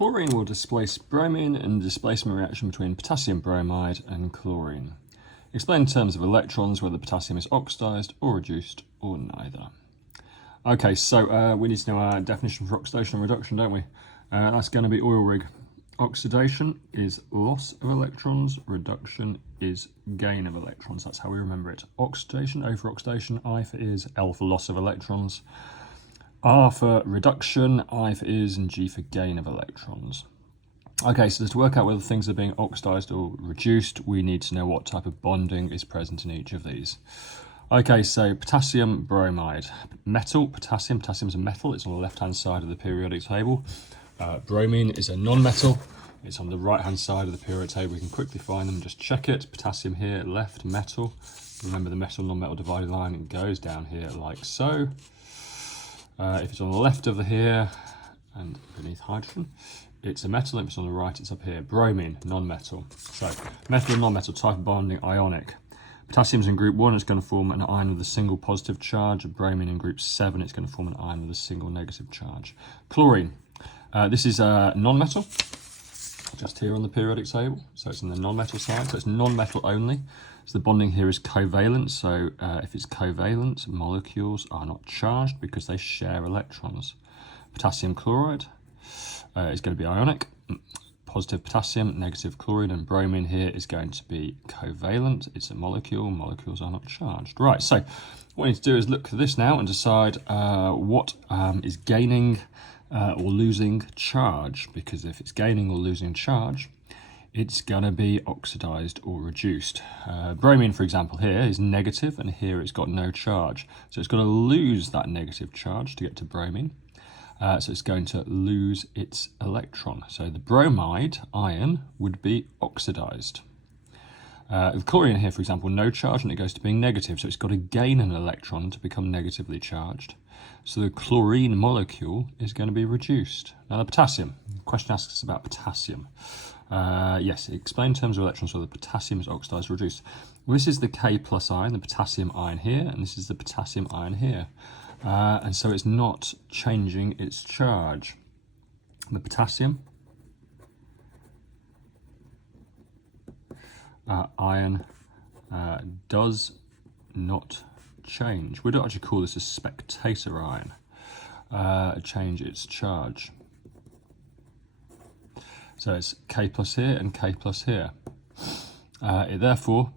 Chlorine will displace bromine in the displacement reaction between potassium bromide and chlorine. Explain in terms of electrons whether potassium is oxidized or reduced or neither. Okay, so we need to know our definition for oxidation and reduction, don't we? That's going to be oil rig. Oxidation is loss of electrons, reduction is gain of electrons. That's how we remember it. Oxidation over oxidation, I for is, L for loss of electrons, R for reduction, I for is, and G for gain of electrons. Okay, so to work out whether things are being oxidized or reduced, we need to know what type of bonding is present in each of these. Okay, so potassium bromide. Metal, potassium is a metal. It's on the left-hand side of the periodic table. Bromine is a non-metal. It's on the right-hand side of the periodic table. We can quickly find them, just check it. Potassium here, left, metal. Remember the metal-non-metal divided line, it goes down here like so. If it's on the left of the here and beneath hydrogen, it's a metal. If it's on the right, it's up here. Bromine, non-metal. So, metal and non-metal type of bonding, ionic. Potassium's in group 1, it's going to form an ion with a single positive charge. Bromine in group 7, it's going to form an ion with a single negative charge. Chlorine. This is a non-metal, just here on the periodic table. So it's in the non-metal side, so it's non-metal only. So the bonding here is covalent. So if it's covalent, molecules are not charged because they share electrons. Potassium chloride is going to be ionic. Positive potassium, negative chlorine, and bromine here is going to be covalent. It's a molecule. Molecules are not charged. Right, so what we need to do is look for this now and decide what is gaining or losing charge, because if it's gaining or losing charge, it's going to be oxidized or reduced. Bromine, for example, here is negative, and here it's got no charge. So it's going to lose that negative charge to get to bromine. So it's going to lose its electron. So the bromide ion would be oxidized. With chlorine here, for example, no charge, and it goes to being negative. So it's got to gain an electron to become negatively charged. So the chlorine molecule is going to be reduced. Now the potassium. The question asks us about potassium. Yes, explain in terms of electrons whether potassium is oxidized or reduced. Well, this is the K plus ion, the potassium ion here, and this is the potassium ion here. And so it's not changing its charge. The potassium ion does not change. We don't actually call this a spectator ion. Change its charge. So it's K plus here and K plus here. It therefore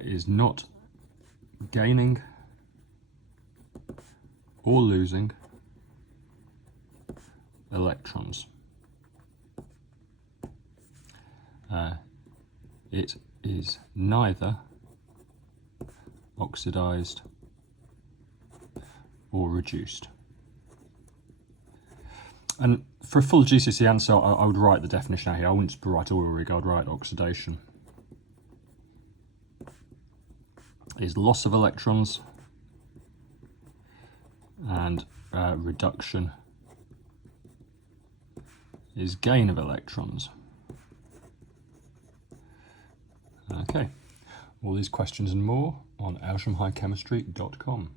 is not gaining or losing electrons. It is neither oxidized or reduced. And for a full GCSE answer, I would write the definition out here. I wouldn't just write oil rig, I'd write oxidation is loss of electrons, and reduction is gain of electrons. Okay, all these questions and more on elsham high chemistry.com.